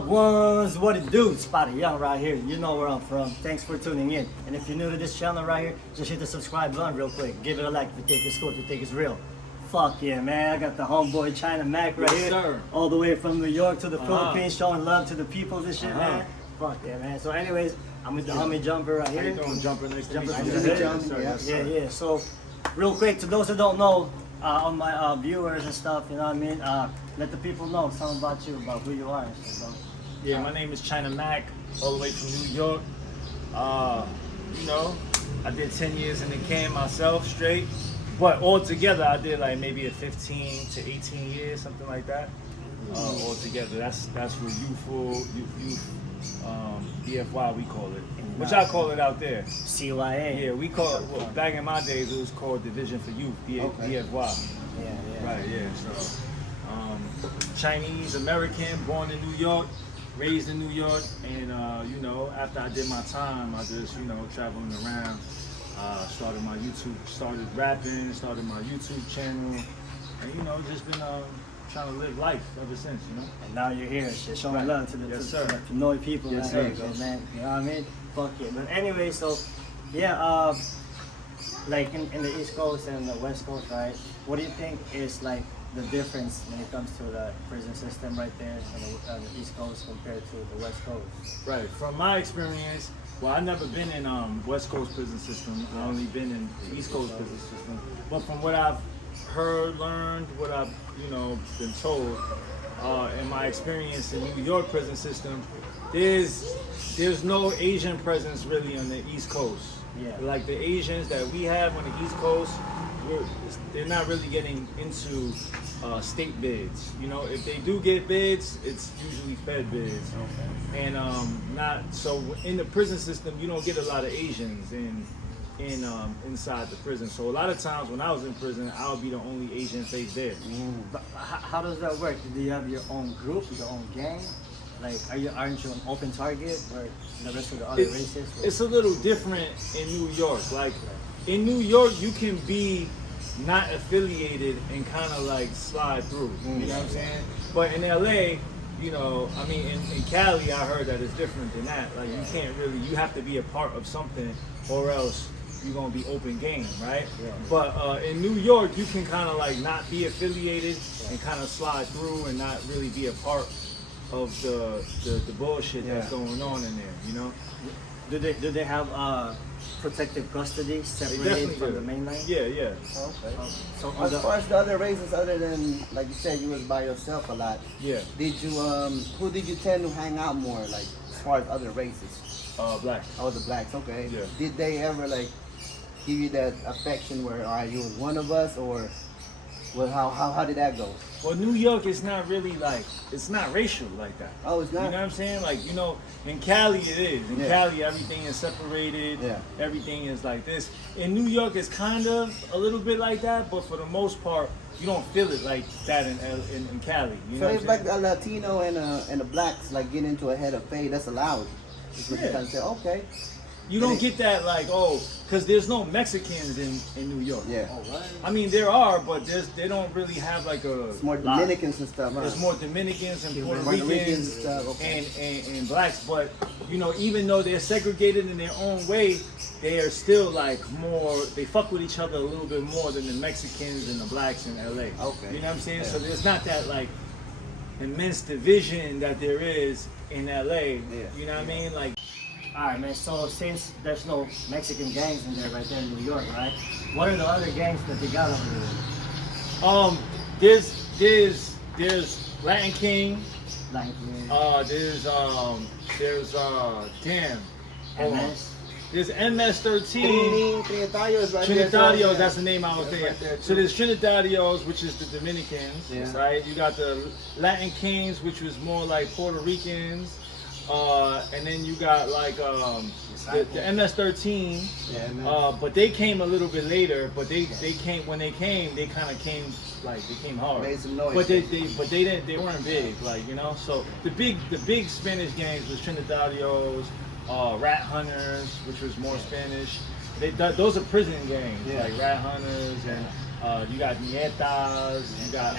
Wagwans, what it do? Spotty Young right here. You know where I'm from. Thanks for tuning in. And if you're new to this channel right here, just hit the subscribe button real quick. Give it a like if you think it's cool, if you think it's real. Fuck yeah, man. I got the homeboy China Mac right here. Sir. All the way from New York to the Philippines, showing love to the people and shit, man. Fuck yeah, man. So anyways, I'm with the homie Jumper right here. How you doing, Jumper? Nice to meet Jumper you. from the hood. Yeah. So, real quick, to those who don't know, on my viewers and stuff, you know what I mean? Let the people know something about you, about who you are and shit, bro. Yeah, my name is China Mac, all the way from New York. You know, I did 10 years in the can myself, straight. But altogether, I did like maybe a 15 to 18 years, something like that. Altogether, that's for youth, BFY we call it. Which I call it out there. CYA. Yeah, we call it, well, back in my days, it was called Division for Youth, BFY. Yeah. Right, yeah, so Chinese American, born in New York, raised in New York, and you know, after I did my time, I just, you know, traveling around, started my YouTube, started rapping, started my YouTube channel, and you know, just been trying to live life ever since, you know. And now you're here, shit, showing love to the to Pinoy people, yes, man. sir. Man. You know what I mean? Fuck it. But anyway, so yeah, like in the East Coast and the West Coast, right? What do you think is like the difference when it comes to the prison system right there on the East Coast compared to the West Coast? Right. From my experience, well, I've never been in West Coast prison system. I've only been in the East Coast prison system. But from what I've heard, learned, what I've, you know, been told, in my experience in New York prison system, there's no Asian presence really on the East Coast. Yeah. Like the Asians that we have on the East Coast, they're not really getting into state bids. You know, if they do get bids, it's usually Fed bids. Okay. And not so in the prison system, you don't get a lot of Asians inside the prison. So a lot of times when I was in prison, I would be the only Asian face there. But how does that work? Do you have your own group, your own gang? Like, aren't you an open target, or the rest of the other races? It's a little different in New York. Like, in New York, you can be not affiliated and kind of like slide through. You know what I'm saying? But in LA, you know, I mean, in Cali, I heard that it's different than that. Like, you can't really, you have to be a part of something, or else you're gonna be open game, right? Yeah. But in New York, you can kind of like not be affiliated and kind of slide through and not really be a part of the bullshit that's going on in there, you know? Do they have protective custody separated from the mainland? Yeah. Okay. So as far as the other races, other than, like you said, you was by yourself a lot. Yeah. Did you who did you tend to hang out more, like as far as other races? Blacks. Oh, the blacks. Okay. Yeah. Did they ever like give you that affection where, all right, you was one of us, or well, how did that go? Well, New York is not really like, it's not racial like that. Oh, it's not? You know what I'm saying? Like, you know, in Cali it is. In Cali, everything is separated. Yeah. Everything is like this. In New York, it's kind of a little bit like that, but for the most part, you don't feel it like that in Cali. You know So what if I'm like saying? a Latino and the blacks like get into a head of fade, that's allowed. Just what you kind of say, okay. You don't get that like, oh, because there's no Mexicans in New York. Yeah. Oh, what? I mean, there are, but they don't really have like a... It's more Dominicans and stuff. There's more Dominicans and Puerto Ricans Ricans and stuff, okay. and blacks, but you know, even though they're segregated in their own way, they are still like more. They fuck with each other a little bit more than the Mexicans and the blacks in LA. Okay. You know what I'm saying? Yeah. So there's not that like immense division that there is in LA. Yeah. You know what I mean? Like. Alright, man, so since there's no Mexican gangs in there right there in New York, right? What are the other gangs that they got over there? There's Latin King. Like, There's damn. Hold on. MS? There's MS-13. Trinitarios, right? Trinitarios, that's the name I was thinking. right there, So there's Trinitarios, which is the Dominicans, Yeah. right? You got the Latin Kings, which was more like Puerto Ricans. And then you got like the MS-13, but they came a little bit later. But they came when they came, they kind of came like they came hard. Made some noise. But they weren't big, like, you know. So the big Spanish gangs was Trinitarios, Rat Hunters, which was more Spanish. Those are prison gangs, like Rat Hunters, and you got Nietas, you got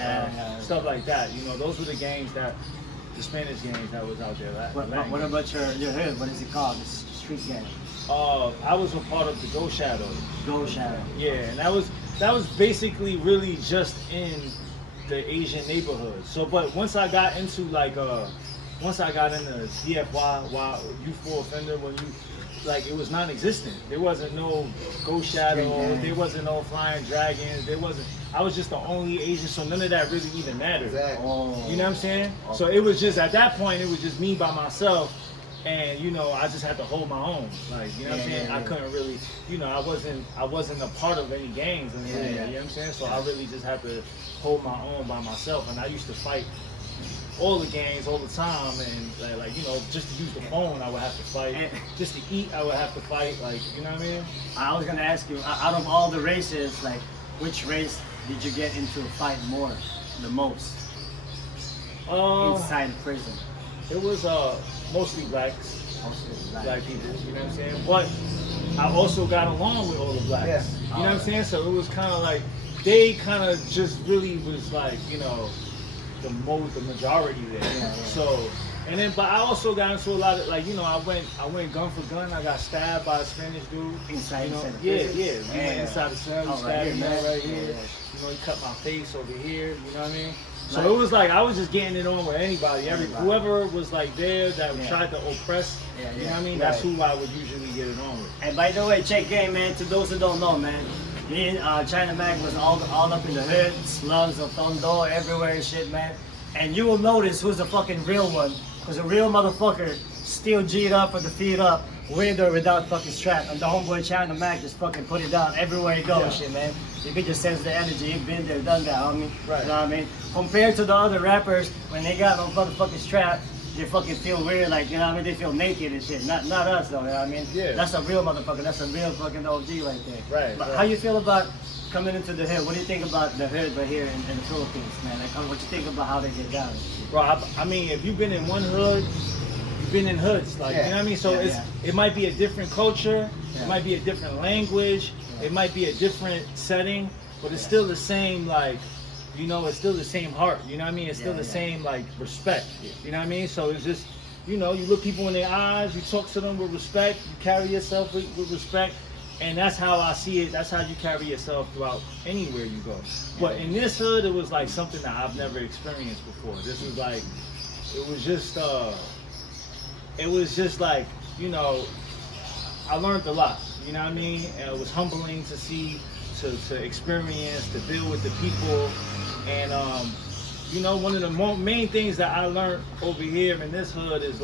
stuff like that. You know, those were the gangs that the Spanish gangs that was out there. What about your hood? What is it called? It's street gang. I was a part of the Go Shadows. Go Shadow. Yeah, and that was basically really just in the Asian neighborhood. So, but once I got into once I got into DFY, youthful offender, when you it was non-existent. There wasn't no Ghost Shadow. There wasn't no Flying Dragons. There wasn't. I was just the only Asian, so none of that really even mattered. Exactly. Oh. You know what I'm saying? So it was just at that point, it was just me by myself, and I just had to hold my own. Like, you know what I'm saying? I couldn't really, I wasn't a part of any gangs, and you know what I'm saying? So I really just had to hold my own by myself, and I used to fight all the gangs all the time, and just to use the phone I would have to fight, just to eat I would have to fight, you know what I mean? I was gonna ask you, out of all the races, which race did you get into a fight the most inside prison? It was mostly blacks, black people, you know what I'm saying? But I also got along with all the blacks, you know what I'm saying? So it was kind of they kind of just really was the majority there. So, and then, but I also got into a lot of I went gun for gun. I got stabbed by a Spanish dude. Inside the We went inside the cell. He stabbed me right here. Yeah. He cut my face over here. You know what I mean? So it was I was just getting it on with anybody. Whoever was there that tried to oppress. You know what I mean? That's who I would usually get it on with. And by the way, check game, man. To those who don't know, man. Me and China Mac was all up in the hood, slums of Tondo, everywhere and shit, man. And you will notice who's the fucking real one. Because a real motherfucker still G'd up with the feet up, with or without fucking strap. And the homeboy China Mac just fucking put it down everywhere he goes, shit, man. You can just sense the energy. You've been there, done that, homie. Right. You know what I mean? Compared to the other rappers, when they got no motherfucking strap, they fucking feel weird, you know what I mean? They feel naked and shit. Not us, though, you know what I mean? Yeah. That's a real motherfucker. That's a real fucking OG right there. Right. But how you feel about coming into the hood? What do you think about the hood right here in the Philippines, man? What you think about how they get down? Bro, I mean, if you've been in one hood, you've been in hoods, you know what I mean? So it might be a different culture, it might be a different language, it might be a different setting, but it's still the same, it's still the same heart, you know what I mean? It's still the same, respect, you know what I mean? So it's just, you look people in their eyes, you talk to them with respect, you carry yourself with respect, and that's how I see it. That's how you carry yourself throughout anywhere you go. But in this hood, it was something that I've never experienced before. This was it was just I learned a lot, you know what I mean? And it was humbling to see, to experience, to deal with the people. And, one of the main things that I learned over here in this hood is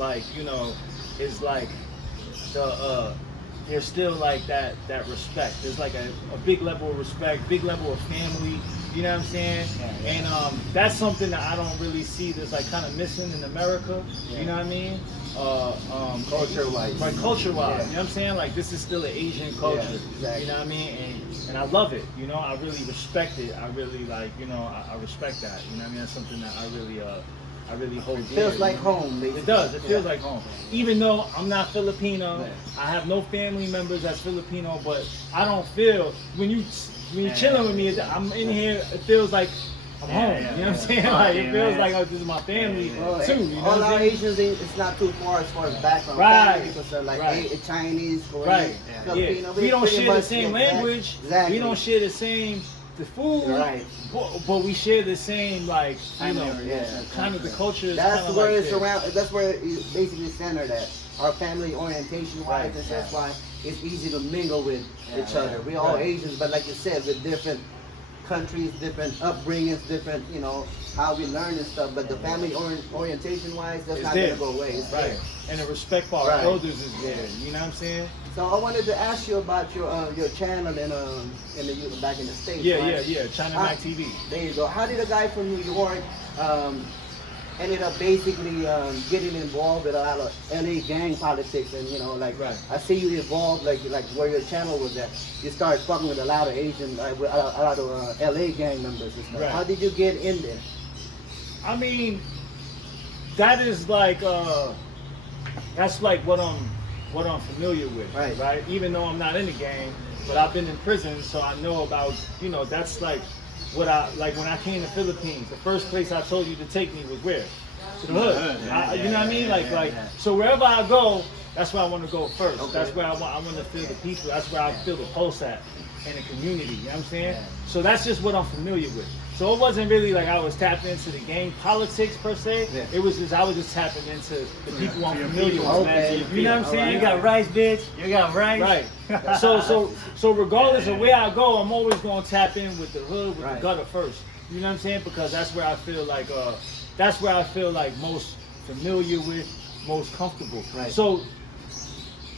there's still that respect. There's a big level of respect, big level of family, you know what I'm saying? And that's something that I don't really see that's kind of missing in America, you know what I mean? Culture-wise. Right, culture-wise, you know what I'm saying? This is still an Asian culture, you know what I mean? And I love it, I really respect it. I really I respect that, you know what I mean? That's something that I really hold dear. Feels like home. Basically. It does. It feels like home. Even though I'm not Filipino, I have no family members that's Filipino, but I don't feel when you chilling with me, I'm in here. It feels like I'm home. You know what I'm saying? It feels like this is my family too. You know all our Asians, it's not too far as background. Right. Because they're Chinese, Korean, Filipino. We don't share the same language. Exactly. We don't share the same food. Right. But we share the same kind of the culture. That's where it's around. That's where it's basically centered at. Our family orientation wise, that's why it's easy to mingle with each other. We're all Asians, but like you said, with different countries, different upbringings, different, how we learn and stuff. But the family orientation wise, that's not gonna go away. It's there. And the respect for our elders is there. You know what I'm saying? So I wanted to ask you about your channel in the back in the States. Yeah. China Mac TV. There you go. How did a guy from New York ended up basically getting involved with a lot of LA gang politics and I see you involved like where your channel was at. You started fucking with a lot of Asian, with a lot of LA gang members and stuff. Right. How did you get in there? I mean, that is that's what I'm familiar with, right? Even though I'm not in the gang, but I've been in prison, so I know about, that's what I when I came to Philippines. The first place I told you to take me was where? to the hood. You know what I mean? So wherever I go, that's where I want to go first. Okay. That's where I want to feel the people. That's where I feel the pulse at in the community. You know what I'm saying? Yeah. So that's just what I'm familiar with. So it wasn't really like I was tapping into the gang politics per se. Yeah. It was just I was just tapping into the people I'm your familiar people, with. man. You know what I'm saying? You got rice, bitch. You got rice. Right. So regardless of where I go, I'm always gonna tap in with the hood, with the Right. gutter first. You know what I'm saying? Because that's where I feel like most familiar with, most comfortable. Right. So,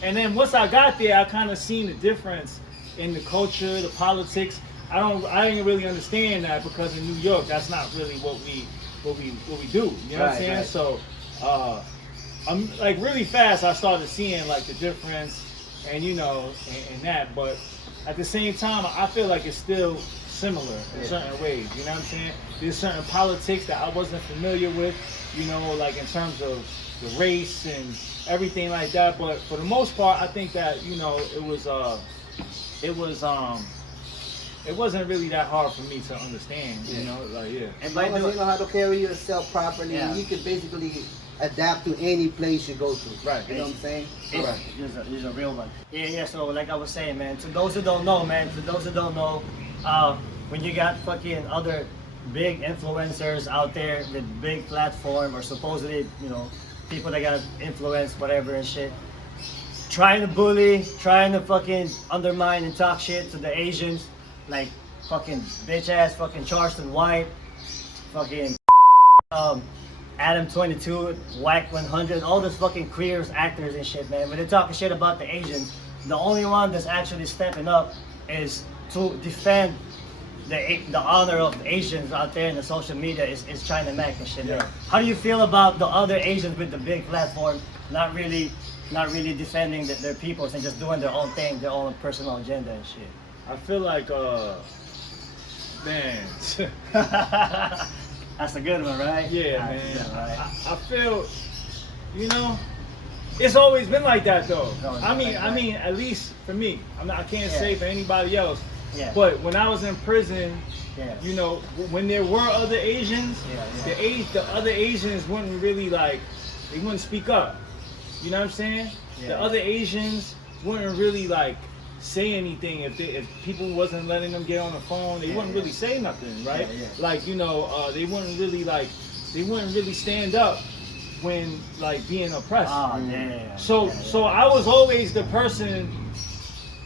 and then once I got there, I kind of seen the difference in the culture, the politics. I didn't really understand that because in New York, that's not really what we do. You know what I'm saying? Right. So, I'm like really fast. I started seeing like the difference, and you know, and that. But at the same time, I feel like it's still similar in certain ways. You know what I'm saying? There's certain politics that I wasn't familiar with. You know, like in terms of the race and everything like that. But for the most part, I think that you know it wasn't really that hard for me to understand. You know, like And As by long as doing, you know how to carry yourself properly, Yeah. you can basically adapt to any place you go to. Right. You know what I'm saying? He's a real one. Yeah. So like I was saying, man. To those who don't know, when you got fucking other big influencers out there with big platform or supposedly, you know, people that got influence, whatever and shit, trying to bully, trying to fucking undermine and talk shit to the Asians, like fucking bitch ass fucking Charleston White, fucking Adam 22, Whack 100, all those fucking queers, actors and shit, man. When they're talking shit about the Asians, the only one that's actually stepping up is to defend the honor of Asians out there in the social media is China Mac and shit. Yeah. How do you feel about the other Asians with the big platform not really defending their peoples and just doing their own thing, their own personal agenda and shit? I feel like man. That's a good one, right? Yeah, That's man. good, right? I feel, you know, it's always been like that though. always I been mean, like I that. mean, at least for me. I can't Yeah. say for anybody else. Yeah. But when I was in prison, Yeah. you know, when there were other Asians, Yeah. the other Asians wouldn't really like, they wouldn't speak up. You know what I'm saying? Yeah. The other Asians wouldn't really like say anything if people wasn't letting them get on the phone. They wouldn't really say nothing, right? Yeah. Like, you know, they wouldn't really stand up when like being oppressed. Oh, damn. So I was always the person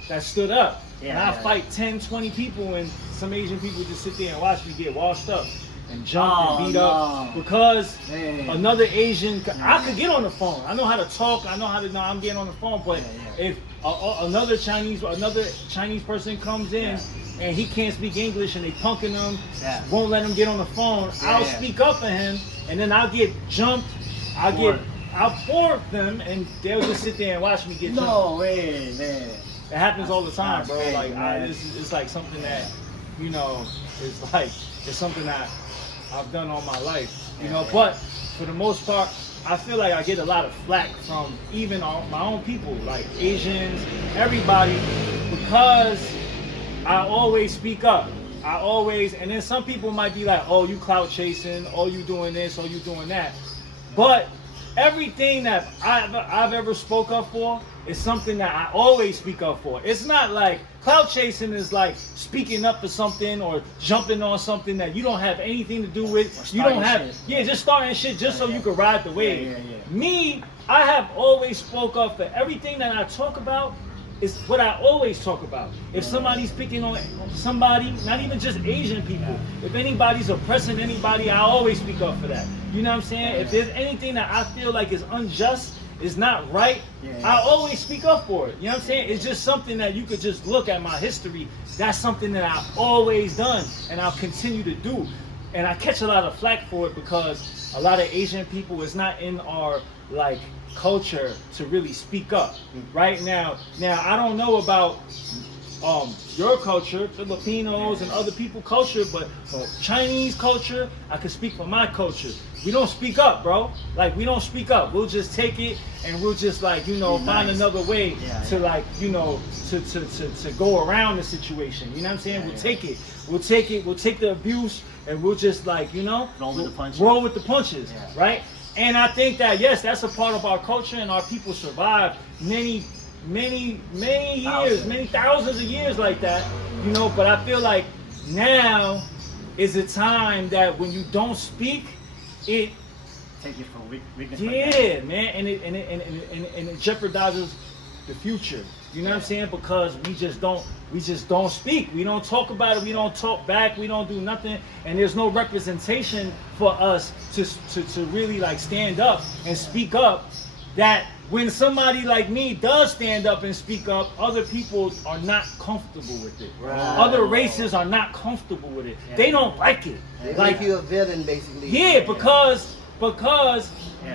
that stood up. Yeah, And I yeah. fight 10, 20 people and some Asian people just sit there and watch me get washed up and jump and beat up because Man. another Asian, I could get on the phone. I know how to talk. I know how to know I'm getting on the phone. But Yeah. if another Chinese person comes in and he can't speak English and they punking him, Yeah. won't let him get on the phone, Yeah, I'll yeah. speak up for him and then I'll get jumped. I'll fork them and they'll just sit there and watch me get jumped. No way, man. It happens all the time, That's bro. crazy, Like man. it's like something that, you know, it's something that I've done all my life, you know. But for the most part, I feel like I get a lot of flack from even my own people, like Asians, everybody, because I always speak up. And then some people might be like, oh, you clout chasing, oh, you doing this, oh, you doing that. But everything that I've ever spoke up for is something that I always speak up for. It's not like clout chasing is like speaking up for something or jumping on something that you don't have anything to do with. You don't have, just starting shit just so you can ride the wave. Yeah. Me, I have always spoke up for everything that I talk about. Is what I always talk about. If somebody's picking on somebody, not even just Asian people, if anybody's oppressing anybody, I always speak up for that. You know what I'm saying? If there's anything that I feel like is unjust, is not right, I always speak up for it. You know what I'm saying? It's just something that you could just look at my history. That's something that I've always done and I'll continue to do. And I catch a lot of flack for it because a lot of Asian people is not in our like culture to really speak up right now. I don't know about your culture, Filipinos and other people culture, but for Chinese culture, I can speak for my culture. We don't speak up, bro. Like we don't speak up. We'll just take it and we'll just like, you know, find another way to like, you know, to go around the situation. You know what I'm saying? We'll take it. We'll take the abuse and we'll just like, you know, Roll with the punches. Roll with the punches, right? And I think that yes, that's a part of our culture, and our people survived many years, many thousands of years like that, you know. But I feel like now is a time that when you don't speak, it take it for weakness. yeah, man, and it jeopardizes the future. You know what I'm saying? Because we just don't speak. We don't talk about it. We don't talk back. We don't do nothing. And there's no representation for us to really like stand up and speak up. That when somebody like me does stand up and speak up, other people are not comfortable with it. Right. Other races are not comfortable with it. Yeah. They don't like it. They Like make you a villain, basically. yeah, because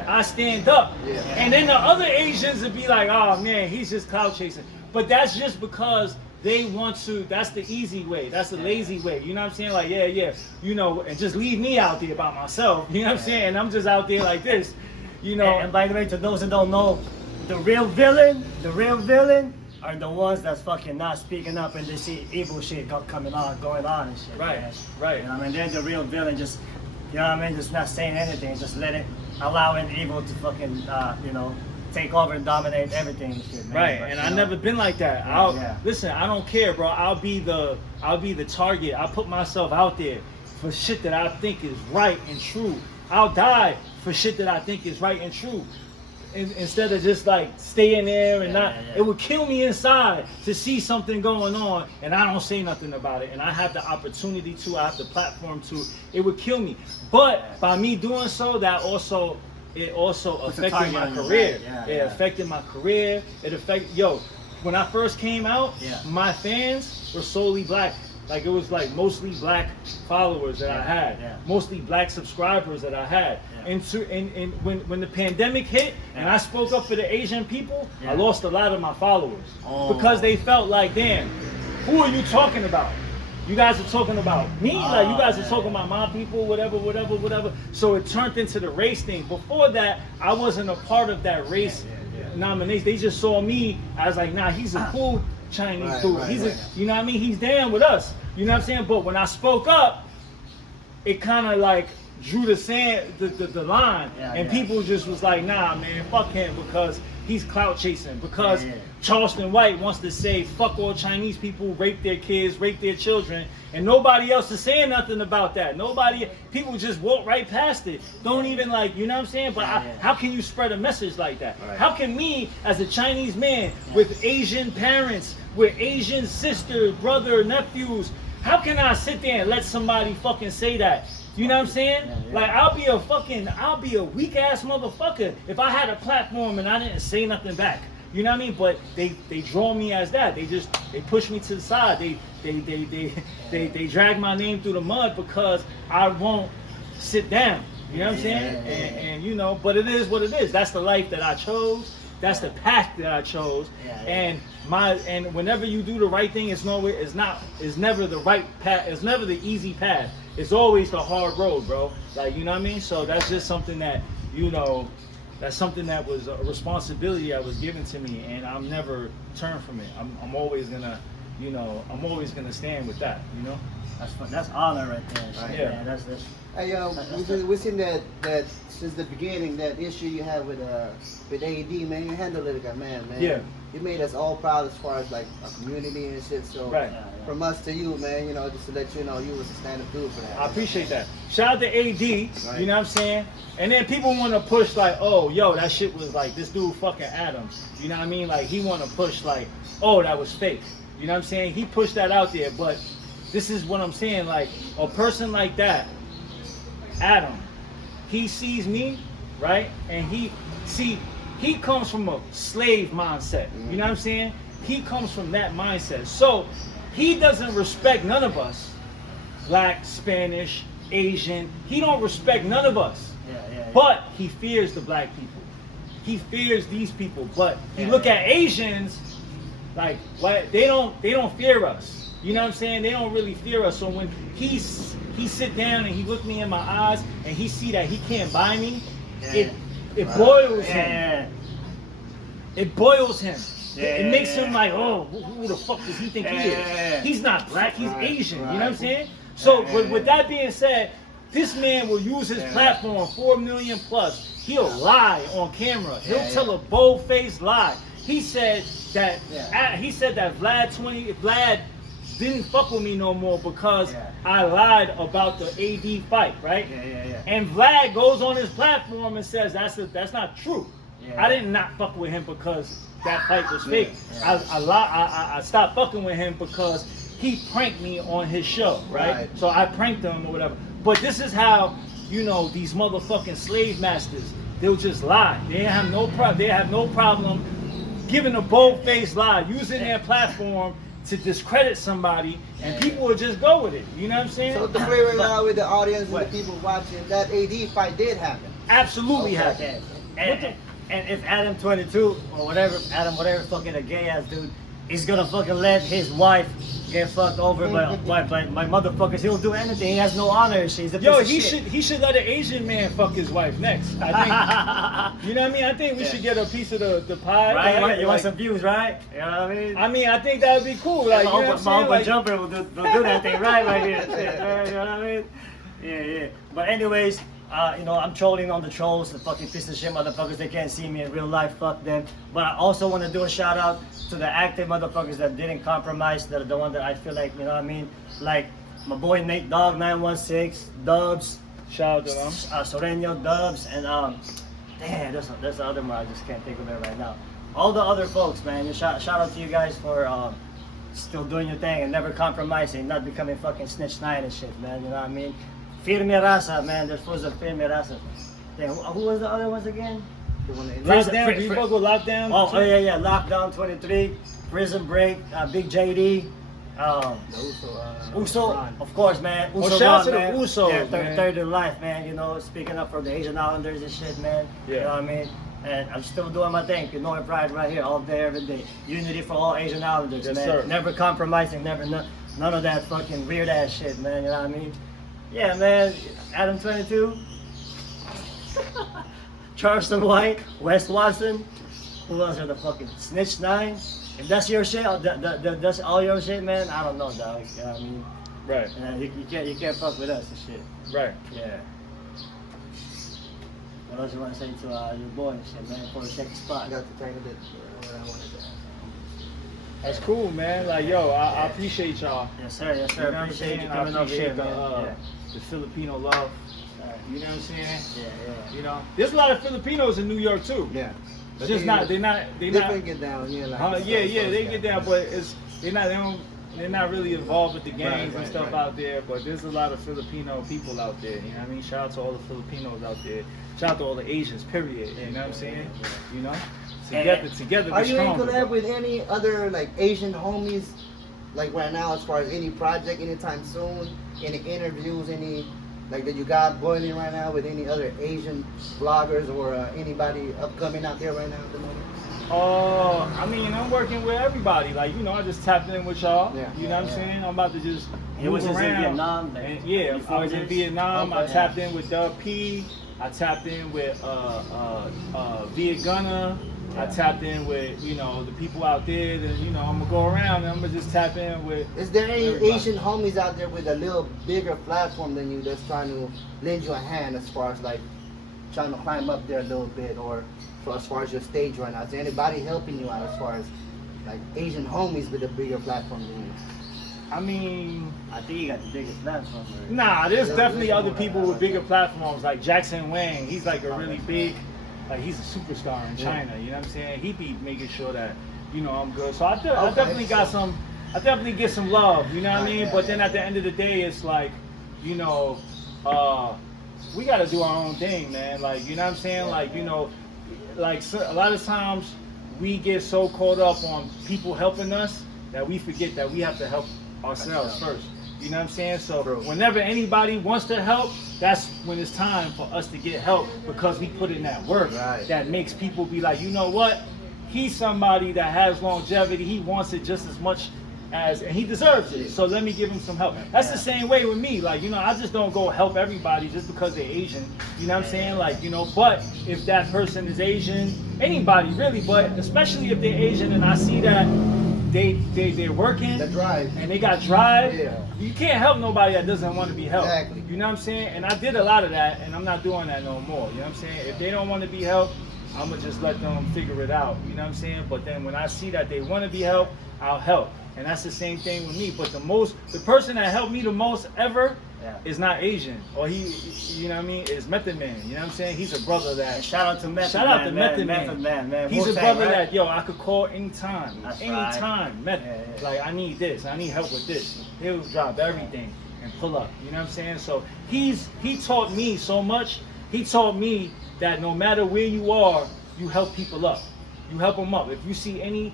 I stand up. Yeah. And then the other Asians would be like, oh man, he's just clout chasing. But that's just because they want to, that's the easy way. That's the lazy way. You know what I'm saying? Like, yeah, you know, and just leave me out there by myself. You know what I'm saying? And I'm just out there like this. You know. And by the way, to those that don't know, the real villain are the ones that's fucking not speaking up and they see evil shit going on and shit. Right, man. right. You know what I mean? They're the real villain, just, you know what I mean? Just not saying anything, just allowing evil to fucking, you know, take over and dominate everything and shit, man. Right, But, and you I know, never been like that. Listen, I don't care, bro. I'll be the target. I put myself out there for shit that I think is right and true. I'll die for shit that I think is right and true. Instead of just like staying there and it would kill me inside to see something going on and I don't say nothing about it, and I have the opportunity to, I have the platform to. It would kill me. But by me doing so, it also affected my career. It affected my career. It affected, when I first came out, my fans were solely black. Like it was like mostly black followers that I had, mostly black subscribers that I had. And when the pandemic hit and I spoke up for the Asian people, I lost a lot of my followers because they felt like, damn, who are you talking about? You guys are talking about me, like you guys are talking about my people, whatever. So it turned into the race thing. Before that, I wasn't a part of that race nomination. They just saw me as like, nah, he's a cool Chinese dude. You know what I mean? He's down with us. You know what I'm saying? But when I spoke up, it kind of like drew the line, and people just was like, nah, man, fuck him because he's clout chasing. Because Charleston White wants to say, fuck all Chinese people, rape their kids, rape their children, and nobody else is saying nothing about that. People just walk right past it. Don't even like, you know what I'm saying? But how can you spread a message like that? Right. How can me, as a Chinese man with Asian parents, with Asian sister, brother, nephews, how can I sit there and let somebody fucking say that? You know what I'm saying? Like I'll be a weak ass motherfucker if I had a platform and I didn't say nothing back. You know what I mean? But they draw me as that. They push me to the side. They drag my name through the mud because I won't sit down. You know what I'm saying? And you know, but it is what it is. That's the life that I chose. That's the path that I chose. And whenever you do the right thing, it's never the right path. It's never the easy path. It's always the hard road, bro. Like, you know what I mean? So that's just something that, you know, that's something that was a responsibility that was given to me, and I'm never turn from it. I'm always gonna, you know, stand with that, you know? That's honor right there. Right? Yeah. That's Hey, we've seen that since the beginning, that issue you had with AD, man. You handled it like a man. Yeah. You made us all proud as far as like a community and shit. So from us to you, man, you know, just to let you know, you was a stand-up dude for that. I appreciate that. Shout out to AD, you know what I'm saying? And then people want to push like, oh, yo, that shit was like this dude fucking Adam. You know what I mean? Like he want to push like, oh, that was fake. You know what I'm saying? He pushed that out there, but this is what I'm saying. Like a person like that, Adam, he sees me, right? And he comes from a slave mindset. You know what I'm saying? He comes from that mindset. So he doesn't respect none of us. Black, Spanish, Asian. He don't respect none of us. But he fears the black people. He fears these people. But you look at Asians, like what they don't fear us. You know what I'm saying? They don't really fear us. So when he sit down and he look me in my eyes and he see that he can't buy me, it boils him. It boils him. It makes him like, oh, who the fuck does he think he is? He's not black, he's Asian. You know what I'm saying? So with that being said, this man will use his platform, 4 million plus. he'll lie on camera. He'll Yeah, tell yeah. a bold-faced lie. He said that Yeah. Vlad didn't fuck with me no more because Yeah. I lied about the AD fight, right? Yeah. And Vlad goes on his platform and says that's not true. Yeah. I did not fuck with him because that fight was fake. Yeah. I stopped fucking with him because he pranked me on his show, right? Right. So I pranked him or whatever. But this is how, you know, these motherfucking slave masters, they'll just lie. They have no problem giving a bold-faced lie, using their platform to discredit somebody, and people will just go with it. You know what I'm saying? So to clear it out with the audience and the people watching, that AD fight did happen. Absolutely Okay. happened. And if Adam 22 or whatever, whatever fucking a gay ass dude, is gonna fucking let his wife get fucked over by motherfuckers, he'll do anything. He has no honor. She's a piece Yo, of shit. he should let an Asian man fuck his wife next. I think. You know what I mean? I think we should get a piece of the pie. Right? You want Like, some views, right? You know what I mean? I think that would be cool. Like, you know what I'm my saying? open Like, jumper will do that thing right here. You know what I mean? Yeah. But anyways, you know, I'm trolling on the trolls, the fucking piece of shit motherfuckers. They can't see me in real life. Fuck them. But I also want to do a shout out to the active motherfuckers that didn't compromise. That are the one that I feel like, you know what I mean? Like my boy Nate Dog 916, Dubs, shout out to them. Soreño, Dubs, and damn, there's the other one. I just can't think of it right now. All the other folks, man. Shout out to you guys for still doing your thing and never compromising, not becoming fucking snitch nine and shit, man. You know what I mean? Firme raza, man. There's fools of firme raza. Damn, who was the other ones again? The one that- Lockdown. You fuck with Lockdown? Oh yeah. Lockdown 23, Prison Break, Big JD. Uso, Ron. of course, man. Uso, shout out to the man. Usos, yeah, man. third in life, man. You know, speaking up for the Asian Islanders and shit, man. Yeah. You know what I mean? And I'm still doing my thing. You know, pride right here, all day, every day. Unity for all Asian Islanders, Yes, man. sir. Never compromising, none of that fucking weird ass shit, man. You know what I mean? Yeah, man. Adam 22, Charleston White, Wes Watson. Who else are the fucking Snitch 9? If that's your shit, that's all your shit, man. I don't know, dog. You know what I mean? Right. You can't fuck with us and shit. Right. Yeah. What else you want to say to your boy and shit, man? Before we take the spot. I got the tiny bit what I wanted to ask. That's cool, man. Like, yo, I appreciate y'all. Yes, sir. Yes, sir. You know what I'm Appreciate saying? you I coming up here, appreciate man. the Filipino love. You know what I'm saying? Yeah. You know, there's a lot of Filipinos in New York too. Yeah. It's just not. They're not. Different get down here. Like They get down, but they're not really involved with the gangs and stuff out there. But there's a lot of Filipino people out there. You know what I mean? Shout out to all the Filipinos out there. Shout out to all the Asians. Period. You know what I'm saying? You know, together. Are we're you in stronger. collab with any other like Asian homies, like right now, as far as any project anytime soon, any interviews, any like that you got boiling right now with any other Asian vloggers or anybody upcoming out there right now at the moment? I mean, I'm working with everybody. Like, you know, I just tapped in with y'all. Yeah. You know what I'm saying? I'm about to just He was move just in around. Vietnam, then, And, yeah, before I was in this? Vietnam. I Okay. tapped in with Dub P. I tapped in with Viet Gunner. I tapped in with, you know, the people out there. That, you know, I'm gonna go around and I'm gonna just tap in with. Is there any everybody. Asian homies out there with a little bigger platform than you that's trying to lend you a hand as far as like trying to climb up there a little bit, or for as far as your stage right now? Is there anybody helping you out as far as like Asian homies with a bigger platform than you? I mean, I think you got the biggest platform. Right? nah, there's Yeah, definitely there's other more people than with that. bigger platforms like Jackson Wang. He's like a really big, like he's a superstar in Yeah. China. You know what I'm saying? He be making sure that, you know, I'm good. So I Okay. definitely got some. I definitely get some love. You know what I mean? Yeah, But then yeah, at the end of the day, it's like, you know, we got to do our own thing, man. Like, you know what I'm saying? Like, you know, like a lot of times we get so caught up on people helping us that we forget that we have to help ourselves first. You know what I'm saying? So whenever anybody wants to help, that's when it's time for us to get help, because we put in that work Right. that makes people be like, you know what? He's somebody that has longevity. He wants it just as much as, and he deserves it. So let me give him some help. That's the same way with me. Like, you know, I just don't go help everybody just because they're Asian. You know what I'm saying? Like, you know, but if that person is Asian, anybody really, but especially if they're Asian and I see that they're working. The drive. And they got drive. Yeah. You can't help nobody that doesn't want to be helped. Exactly. You know what I'm saying? And I did a lot of that, and I'm not doing that no more. You know what I'm saying? If they don't want to be helped, I'm gonna just let them figure it out. You know what I'm saying? But then when I see that they want to be helped, I'll help. And that's the same thing with me. But the person that helped me the most ever is not Asian, or you know what I mean, is Method Man. You know what I'm saying? He's a brother that. Shout out to Method Shout out to Method Man. He's Wu-Tang, a brother right? that I could call anytime. That's Anytime. right. Method. Yeah. Like, I need this. I need help with this. He'll drop everything and pull up. You know what I'm saying? So he taught me so much. He taught me that no matter where you are, you help people up. You help them up. If you see any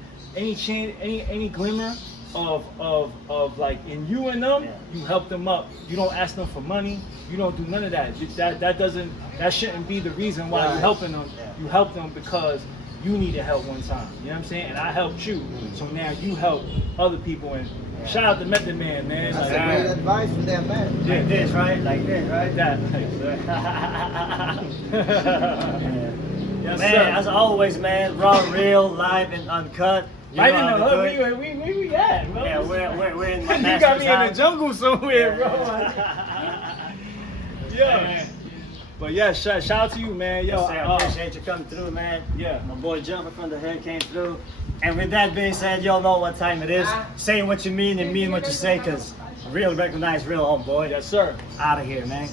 change, any glimmer of like in you and them, you help them up. You don't ask them for money. You don't do none of that. That shouldn't be the reason why you're helping them. You help them because you needed help one time. You know what I'm saying? And I helped you. So now you help other people. And shout out to Method Man, man. That's Like, great advice for that man. Like this, right? Like this, right? like that. Yes, Man, sir. as always, man, raw, real, live, and uncut. You Right know in the how to do it. hood, where we at, bro? Yeah, we're in my You got master's me in the house. jungle somewhere, bro. Yeah. Man. But yeah, shout out to you, man. Yo, Yes, sir, I appreciate you coming through, man. Yeah. My boy Jumper from the Hood came through. And with that being said, y'all know what time it is. Saying what you mean and mean what you say, because real recognize real, homeboy. yes, sir. Out of here, man.